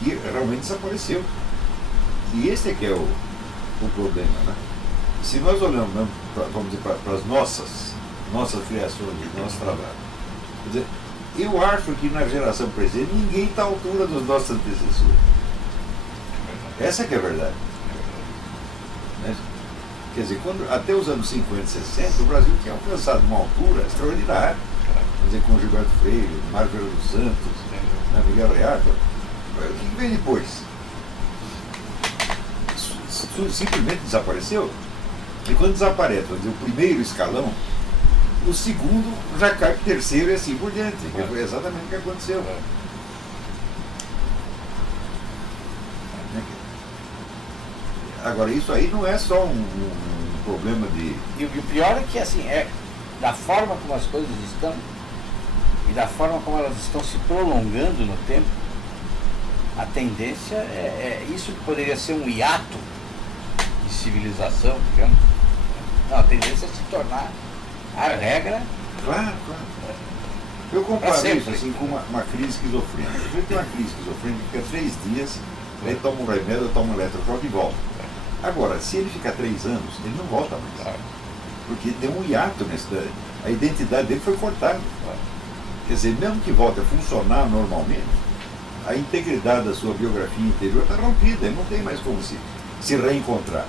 aqui realmente desapareceu. E esse é que é o problema, né? Se nós olhamos mesmo, vamos dizer, para as nossas criações, nosso trabalho, quer dizer, eu acho que na geração presente ninguém está à altura dos nossos antecessores. Essa que é a verdade. Né? Quer dizer, até os anos 50 e 60, o Brasil tinha alcançado uma altura extraordinária. Quer dizer, com Gilberto Freire, Mário Ferreira dos Santos, né, Miguel Reato. O que vem depois? Isso simplesmente desapareceu. E quando desaparece, vamos dizer, o primeiro escalão, o segundo já cai para o terceiro e assim por diante. Que foi exatamente o que aconteceu. Agora, isso aí não é só um problema de... E o pior é que, assim, da forma como as coisas estão e da forma como elas estão se prolongando no tempo, a tendência é isso que poderia ser um hiato de civilização, digamos. Não, a tendência é se tornar a regra. Claro, claro. Eu comparo isso assim, com uma crise esquizofrênica. A gente tem uma crise esquizofrênica que fica 3 dias, aí toma um remédio, toma um eletrochoque e volta. Agora, se ele ficar 3 anos, ele não volta mais. Porque deu um hiato a identidade dele foi cortada. Quer dizer, mesmo que volte a funcionar normalmente, a integridade da sua biografia interior está rompida, ele não tem mais como se reencontrar.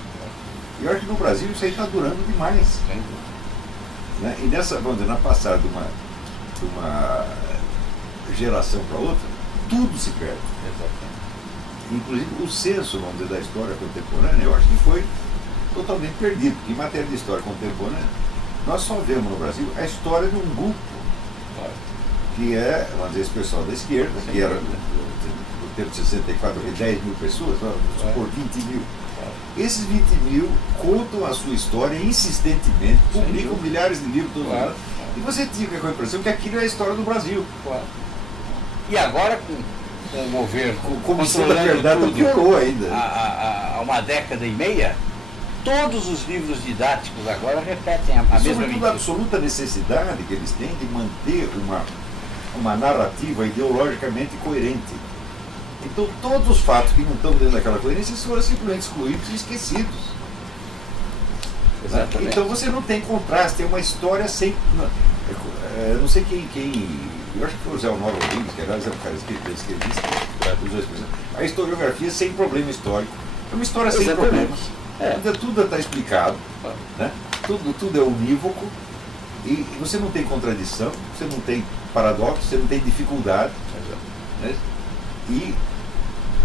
E eu acho que no Brasil isso aí está durando demais. Né? E vamos dizer, na passada de uma geração para outra, tudo se perde. Exatamente. Inclusive o senso, vamos dizer, da história contemporânea, eu acho que foi totalmente perdido, porque em matéria de história contemporânea, nós só vemos no Brasil a história de um grupo, que é, vamos dizer, esse pessoal da esquerda, que era, no tempo de 64, 10 mil pessoas, vamos supor 20 mil. Esses 20 mil contam a sua história insistentemente, publicam milhares de livros todos os anos, e você fica com a impressão que aquilo é a história do Brasil. E agora, com o governo como se na verdade piorou ainda. Há uma década e meia, todos os livros didáticos agora repetem a mesma mentira. A absoluta necessidade que eles têm de manter uma narrativa ideologicamente coerente. Então todos os fatos que não estão dentro daquela coerência foram simplesmente excluídos e esquecidos. Exatamente. Então você não tem contraste, é uma história sem... não sei quem eu acho que foi o Zé Honório Rodrigues, que aliás é um cara esquerdista, a historiografia sem problema histórico. É uma história sem problemas. Tudo está explicado, né? tudo é unívoco, e você não tem contradição, você não tem paradoxo, você não tem dificuldade. Né? E,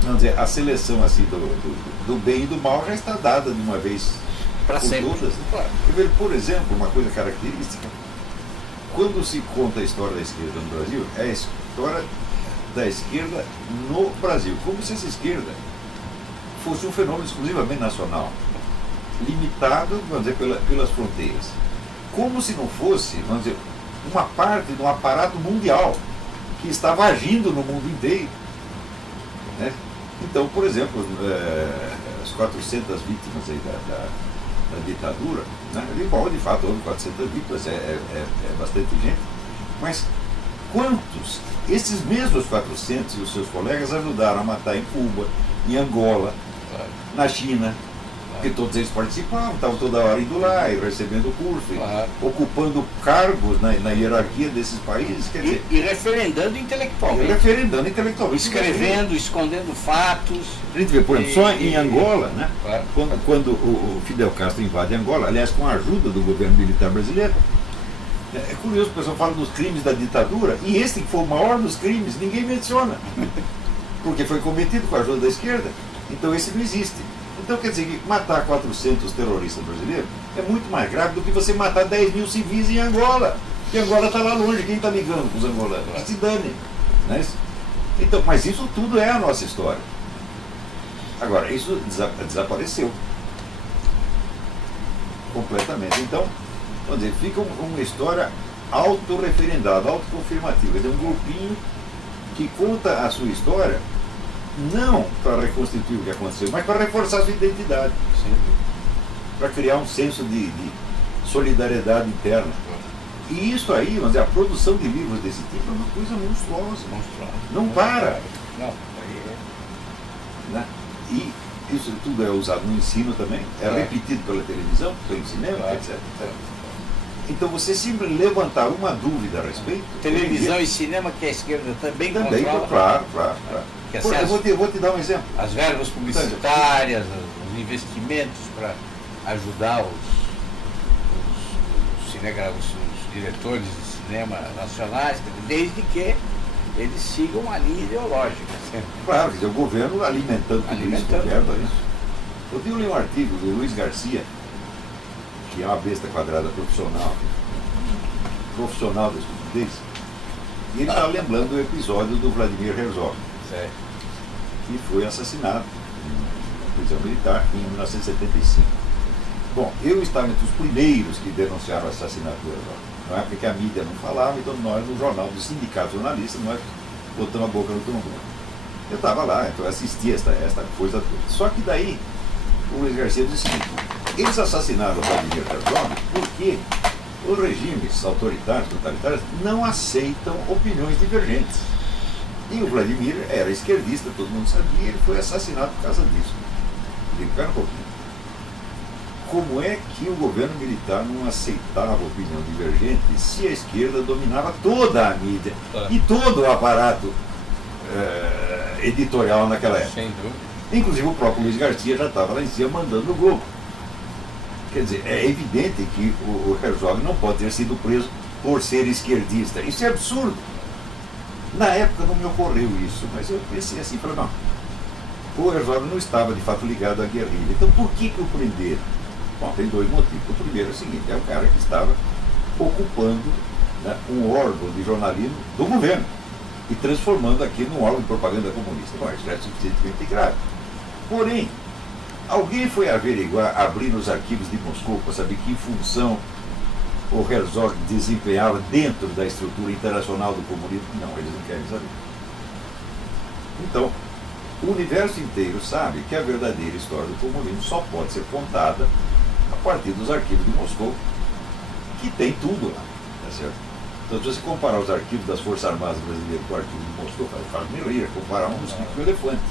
vamos dizer, a seleção assim, do bem e do mal já está dada de uma vez por todas. Primeiro, por exemplo, uma coisa característica, quando se conta a história da esquerda no Brasil, é a história da esquerda no Brasil, como se essa esquerda fosse um fenômeno exclusivamente nacional, limitado, vamos dizer, pelas fronteiras. Como se não fosse, vamos dizer, uma parte de um aparato mundial que estava agindo no mundo inteiro. Né? Então, por exemplo, as 400 vítimas aí da ditadura, né? Bom, de fato, houve 400 vítimas, é bastante gente, mas quantos, esses mesmos 400 e os seus colegas ajudaram a matar em Cuba, em Angola, na China, porque todos eles participavam, estavam toda hora indo lá e recebendo curso, ocupando cargos na hierarquia desses países. Quer dizer, e referendando intelectualmente. Escrevendo, escondendo fatos. A gente vê, por exemplo, só em Angola, né? Quando o Fidel Castro invade Angola, aliás, com a ajuda do governo militar brasileiro, é curioso, o pessoal fala dos crimes da ditadura, e esse que foi o maior dos crimes, ninguém menciona, porque foi cometido com a ajuda da esquerda, então esse não existe. Então quer dizer que matar 400 terroristas brasileiros é muito mais grave do que você matar 10 mil civis em Angola, que Angola está lá longe, quem está ligando com os angolanos? Que se dane. Né? Então, mas isso tudo é a nossa história. Agora, isso desapareceu completamente. Então, vamos dizer, fica uma história autorreferendada, autoconfirmativa. É um grupinho que conta a sua história não para reconstituir o que aconteceu, mas para reforçar a sua identidade, para criar um senso de solidariedade interna. E isso aí, vamos dizer, a produção de livros desse tipo é uma coisa monstruosa. Não para. E isso tudo é usado no ensino também, é repetido pela televisão, pelo cinema, etc. Então você sempre levantar uma dúvida a respeito. Televisão e cinema que a esquerda também controla. Claro. Eu vou te dar um exemplo. As verbas publicitárias, os investimentos para ajudar os diretores de cinema nacionais, desde que eles sigam a linha ideológica. Sempre. Claro, quer dizer, o governo alimentando isso. Eu li um artigo do Luiz Garcia, que é uma besta quadrada profissional da estupidez, e ele está lembrando o episódio do Vladimir Herzog, que foi assassinado na prisão militar em 1975. Bom, eu estava entre os primeiros que denunciaram o assassinato do Herzog. Na época que a mídia não falava, então nós, no jornal do sindicato jornalista, nós botamos a boca no trombone. Eu estava lá, então eu assistia esta coisa toda. Só que daí, o Luiz Garcia disse o seguinte: eles assassinaram o Vladimir Herzog porque os regimes autoritários, totalitários, não aceitam opiniões divergentes. E o Vladimir era esquerdista, todo mundo sabia, e ele foi assassinado por causa disso. Eu digo, cara, um pouquinho. Como é que o governo militar não aceitava opinião divergente se a esquerda dominava toda a mídia e todo o aparato editorial naquela época? Sem dúvida. Inclusive o próprio Luiz Garcia já estava lá em cima mandando o Globo. Quer dizer, é evidente que o Herzog não pode ter sido preso por ser esquerdista. Isso é absurdo. Na época não me ocorreu isso, mas eu pensei assim, falei, não, o Herzog não estava de fato ligado à guerrilha. Então por que o prenderam? Bom, tem dois motivos. O primeiro é o seguinte: é um cara que estava ocupando, né, um órgão de jornalismo do governo e transformando aqui num órgão de propaganda comunista. Bom, isso já é suficientemente grave. Porém, alguém foi averiguar, abrir nos arquivos de Moscou para saber que função o Herzog desempenhava dentro da estrutura internacional do comunismo? Não, eles não querem saber. Então, o universo inteiro sabe que a verdadeira história do comunismo só pode ser contada a partir dos arquivos de Moscou, que tem tudo lá, tá certo? Então, se você comparar os arquivos das Forças Armadas Brasileiras com o arquivo de Moscou, faz-me rir, comparar um mosquito com um elefante.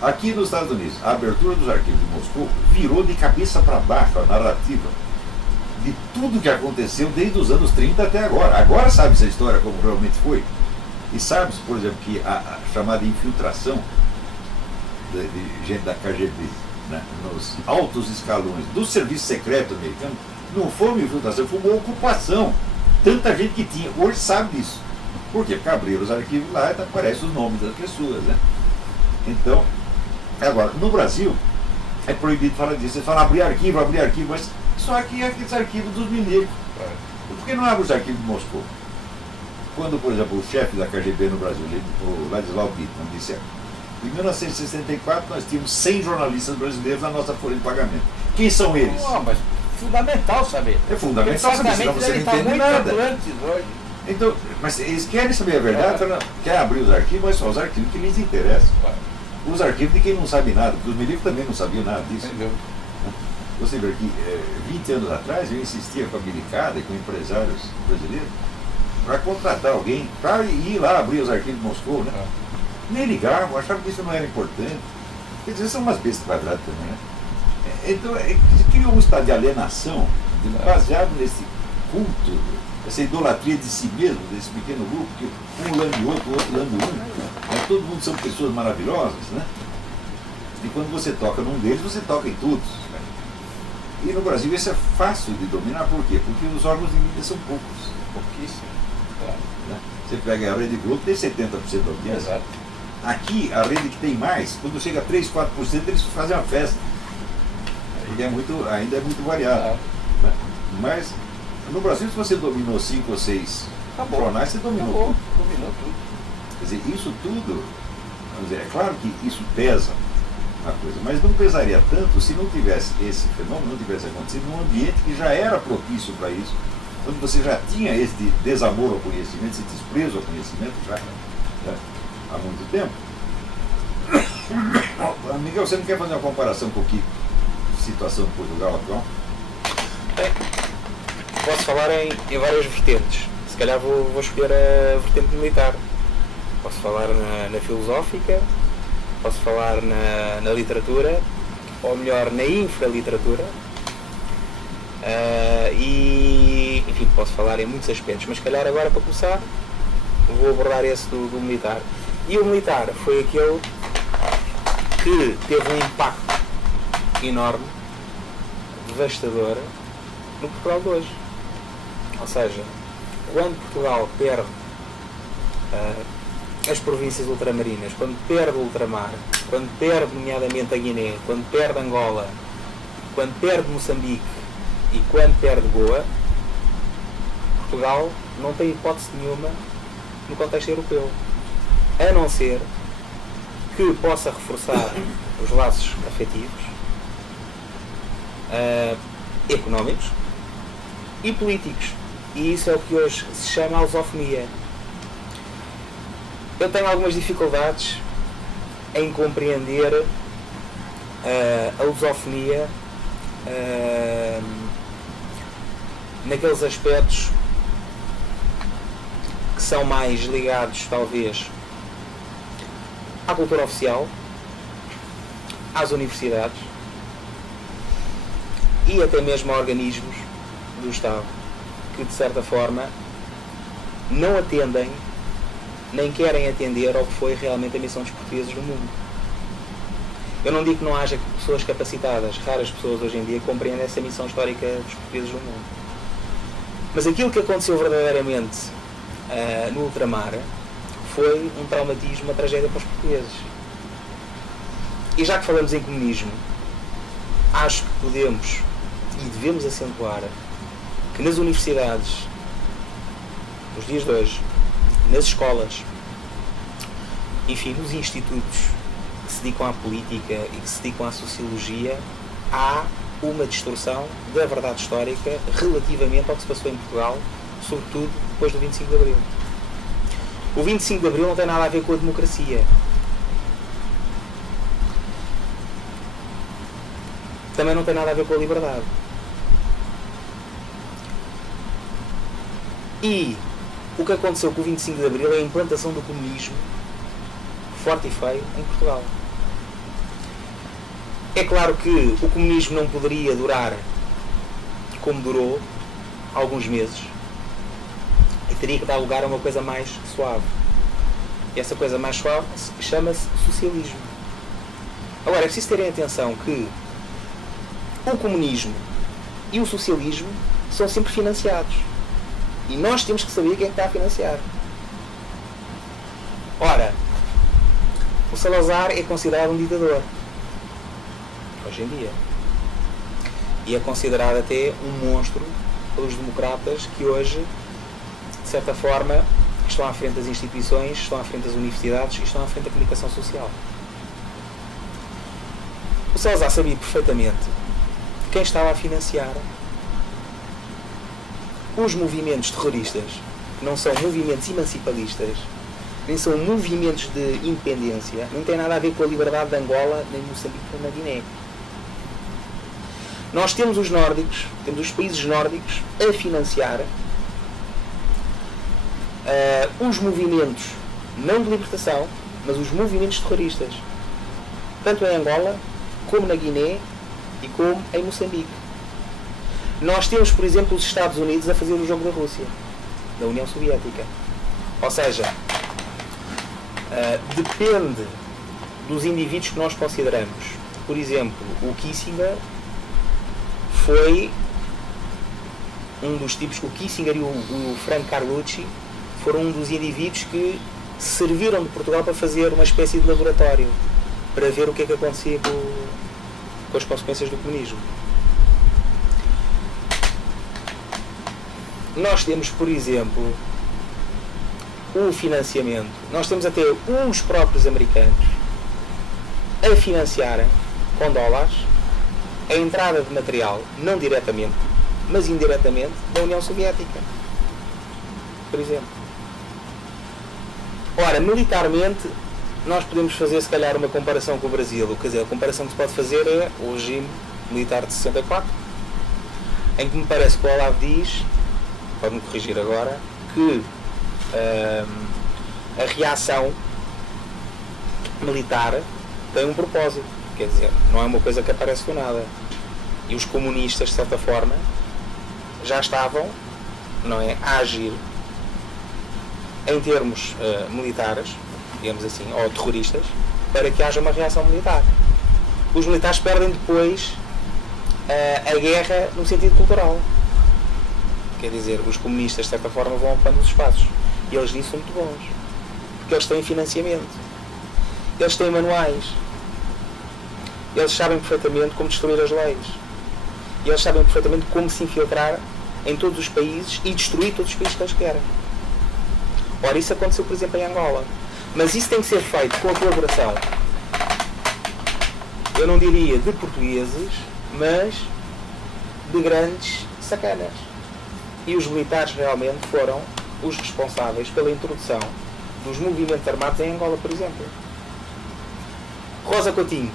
Aqui nos Estados Unidos, a abertura dos arquivos de Moscou virou de cabeça para baixo a narrativa de tudo que aconteceu desde os anos 30 até agora. Agora sabe-se a história como realmente foi. E sabe-se, por exemplo, que a chamada infiltração de gente da KGB, né, nos altos escalões do serviço secreto americano não foi uma infiltração, foi uma ocupação. Tanta gente que tinha, hoje sabe disso. Por quê? Porque abriram os arquivos lá e aparecem os nomes das pessoas, né? Então, agora, no Brasil, é proibido falar disso. Você fala abrir arquivo, mas só que é aqueles arquivos dos mineiros. Por que não abre os arquivos de Moscou? Quando, por exemplo, o chefe da KGB no Brasil, o Ladislau Bittman, disse: em 1964 nós tínhamos 100 jornalistas brasileiros na nossa folha de pagamento. Quem são eles? Mas fundamental saber. É fundamental saber, senão você não entende nada. Hoje. Então, mas eles querem saber a verdade, querem abrir os arquivos, mas só os arquivos que lhes interessam. Os arquivos de quem não sabe nada, porque os militares também não sabiam nada disso. Você vê que 20 anos atrás eu insistia com a milicada e com empresários brasileiros para contratar alguém para ir lá abrir os arquivos de Moscou, né? Nem ligavam, achavam que isso não era importante. Quer dizer, são umas bestas quadradas também, né? Então, criou um estado de alienação baseado nesse culto, essa idolatria de si mesmo, desse pequeno grupo, que um lambe outro, o outro lambe um. Né? Todo mundo são pessoas maravilhosas, né? E quando você toca num deles, você toca em todos. Né? E no Brasil isso é fácil de dominar, por quê? Porque os órgãos de mídia são poucos. Pouquíssimo. Né? Você pega a Rede Globo, tem 70% da audiência. Exato. Aqui, a rede que tem mais, quando chega a 3, 4%, eles fazem uma festa. Ainda é muito variado. Né? Mas, no Brasil, se você dominou 5 ou 6 jornais, você dominou tudo. Dominou tudo. Quer dizer, isso tudo, vamos dizer, é claro que isso pesa na coisa, mas não pesaria tanto se não tivesse esse fenômeno, não tivesse acontecido num ambiente que já era propício para isso, quando você já tinha esse desamor ao conhecimento, esse desprezo ao conhecimento já, né, há muito tempo. Miguel, você não quer fazer uma comparação com que situação de Portugal atual? Bem, posso falar em várias vertentes. Se calhar vou escolher a vertente militar. Posso falar na filosófica, posso falar na literatura, ou melhor, na infraliteratura, e enfim, posso falar em muitos aspectos, mas se calhar agora, para começar, vou abordar esse do militar. E o militar foi aquele que teve um impacto enorme, devastador, no Portugal de hoje. Ou seja, quando Portugal perde as províncias ultramarinas, quando perde o ultramar, quando perde nomeadamente a Guiné, quando perde Angola, quando perde Moçambique e quando perde Goa, Portugal não tem hipótese nenhuma no contexto europeu, a não ser que possa reforçar os laços afetivos, económicos e políticos. E isso é o que hoje se chama a lusofonia. Eu tenho algumas dificuldades em compreender a lusofonia naqueles aspectos que são mais ligados, talvez, à cultura oficial, às universidades e até mesmo a organismos do Estado que, de certa forma, não atendem nem querem atender ao que foi realmente a missão dos portugueses no mundo. Eu não digo que não haja pessoas capacitadas, raras pessoas hoje em dia compreendem essa missão histórica dos portugueses no mundo. Mas aquilo que aconteceu verdadeiramente no ultramar foi um traumatismo, uma tragédia para os portugueses. E já que falamos em comunismo, acho que podemos e devemos acentuar que nas universidades, nos dias de hoje, nas escolas, enfim, nos institutos que se dedicam à política e que se dedicam à sociologia, há uma distorção da verdade histórica relativamente ao que se passou em Portugal, sobretudo depois do 25 de Abril. O 25 de Abril não tem nada a ver com a democracia. Também não tem nada a ver com a liberdade. E o que aconteceu com o 25 de Abril é a implantação do comunismo forte e feio em Portugal. É claro que o comunismo não poderia durar como durou, alguns meses, e teria que dar lugar a uma coisa mais suave. E essa coisa mais suave chama-se socialismo. Agora, é preciso terem atenção que o comunismo e o socialismo são sempre financiados. E nós temos que saber quem é que está a financiar. Ora, o Salazar é considerado um ditador hoje em dia. E é considerado até um monstro pelos democratas que hoje, de certa forma, estão à frente das instituições, estão à frente das universidades e estão à frente da comunicação social. O Salazar sabia perfeitamente quem estava a financiar os movimentos terroristas, que não são movimentos emancipalistas, nem são movimentos de independência, não tem nada a ver com a liberdade de Angola, nem Moçambique, nem na Guiné. Nós temos os nórdicos, temos os países nórdicos a financiar os movimentos, não de libertação, mas os movimentos terroristas, tanto em Angola, como na Guiné e como em Moçambique. Nós temos, por exemplo, os Estados Unidos a fazer o jogo da Rússia, da União Soviética. Ou seja, depende dos indivíduos que nós consideramos. Por exemplo, o Kissinger foi um dos tipos, o Kissinger e o Franco Carlucci foram um dos indivíduos que serviram de Portugal para fazer uma espécie de laboratório para ver o que é que acontecia com as consequências do comunismo. Nós temos, por exemplo, o financiamento. Nós temos até os próprios americanos a financiarem com dólares a entrada de material, não diretamente, mas indiretamente, da União Soviética, por exemplo. Ora, militarmente, nós podemos fazer, se calhar, uma comparação com o Brasil. Quer dizer, a comparação que se pode fazer é o regime militar de 64, em que me parece que o Olavo diz, pode-me corrigir agora, que a reação militar tem um propósito, quer dizer, não é uma coisa que aparece do nada. E os comunistas, de certa forma, já estavam, não é, a agir em termos militares, digamos assim, ou terroristas, para que haja uma reação militar. Os militares perdem depois a guerra no sentido cultural. Quer dizer, os comunistas, de certa forma, vão ocupando os espaços. E eles nisso são muito bons. Porque eles têm financiamento. Eles têm manuais. Eles sabem perfeitamente como destruir as leis. E eles sabem perfeitamente como se infiltrar em todos os países e destruir todos os países que eles querem. Ora, isso aconteceu, por exemplo, em Angola. Mas isso tem que ser feito com a colaboração, eu não diria de portugueses, mas de grandes sacanas. E os militares realmente foram os responsáveis pela introdução dos movimentos armados em Angola, por exemplo. Rosa Coutinho,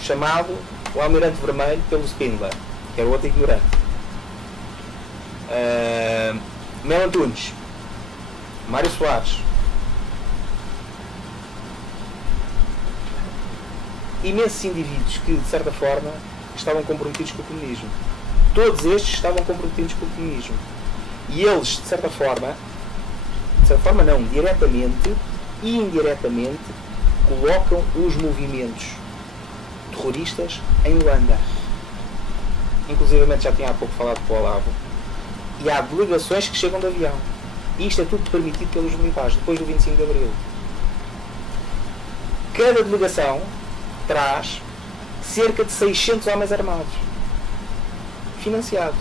chamado o Almirante Vermelho pelo Spindler, que era o outro ignorante. Mel Antunes, Mário Soares, imensos indivíduos que, de certa forma, estavam comprometidos com o comunismo. Todos estes estavam comprometidos com o comunismo. E eles, de certa forma não, diretamente e indiretamente, colocam os movimentos terroristas em Luanda. Inclusivamente, já tinha há pouco falado com o Olavo. E há delegações que chegam de avião. E isto é tudo permitido pelos militares, depois do 25 de Abril. Cada delegação traz cerca de 600 homens armados, financiados.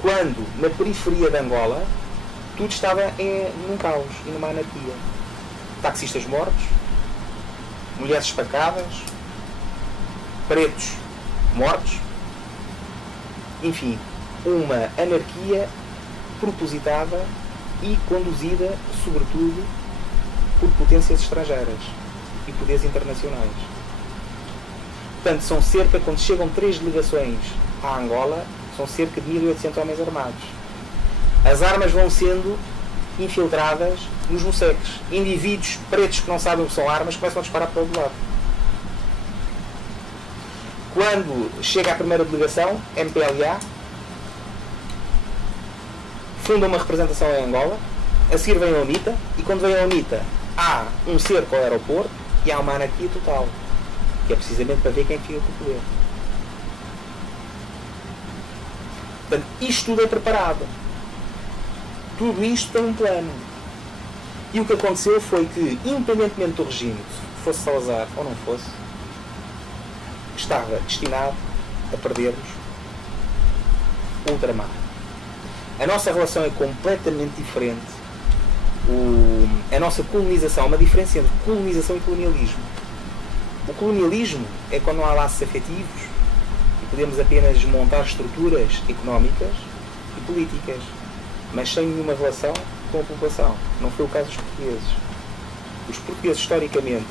Quando, na periferia de Angola, tudo estava num caos e numa anarquia. Taxistas mortos, mulheres espancadas, pretos mortos, enfim, uma anarquia propositada e conduzida, sobretudo, por potências estrangeiras e poderes internacionais. Portanto, são cerca, quando chegam 3 delegações à Angola, são cerca de 1.800 homens armados. As armas vão sendo infiltradas nos moceques. Indivíduos pretos que não sabem o que são armas começam a disparar para o outro lado. Quando chega a primeira delegação, MPLA, funda uma representação em Angola, a seguir vem a UNITA, e quando vem a UNITA há um cerco ao aeroporto e há uma anarquia total, que é precisamente para ver quem fica com o poder. Portanto, isto tudo é preparado. Tudo isto tem um plano. E o que aconteceu foi que, independentemente do regime, se fosse Salazar ou não fosse, estava destinado a perdermos o ultramar. A nossa relação é completamente diferente. A nossa colonização, há uma diferença entre colonização e colonialismo. O colonialismo é quando não há laços afetivos e podemos apenas montar estruturas económicas e políticas, mas sem nenhuma relação com a população. Não foi o caso dos portugueses. Os portugueses, historicamente,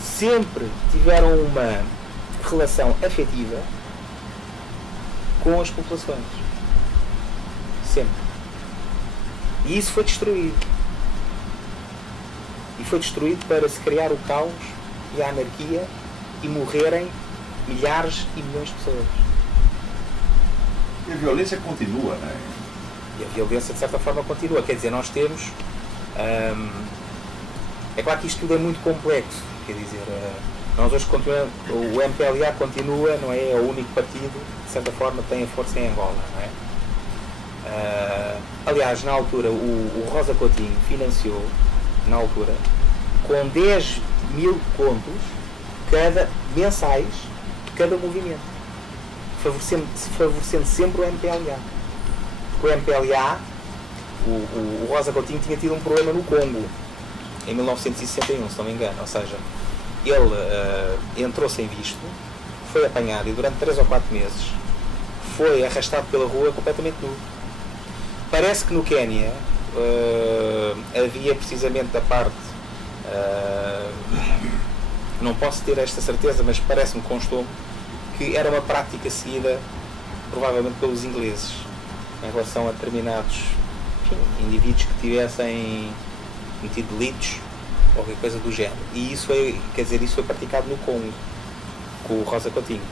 sempre tiveram uma relação afetiva com as populações. Sempre. E isso foi destruído. E foi destruído para se criar o caos e a anarquia e morrerem milhares e milhões de pessoas. E a violência continua, não é? E a violência, de certa forma, continua. Quer dizer, nós temos... é claro que isto tudo é muito complexo. Quer dizer, nós hoje continuamos... O MPLA continua, não é? É o único partido que, de certa forma, tem a força em Angola, não é? Aliás, na altura, o Rosa Coutinho financiou, na altura, com 10 mil contos mensais de cada movimento, favorecendo sempre o MPLA. Porque o MPLA, o Rosa Coutinho tinha tido um problema no Congo em 1961, se não me engano, ou seja, ele entrou sem visto, foi apanhado e durante 3 ou 4 meses foi arrastado pela rua completamente nu. Parece que no Quénia havia precisamente da parte, não posso ter esta certeza, mas parece-me, constou-me, que era uma prática seguida provavelmente pelos ingleses em relação a determinados, enfim, indivíduos que tivessem cometido delitos, qualquer coisa do género. E isso foi, quer dizer, isso foi praticado no Congo, com o Rosa Coutinho.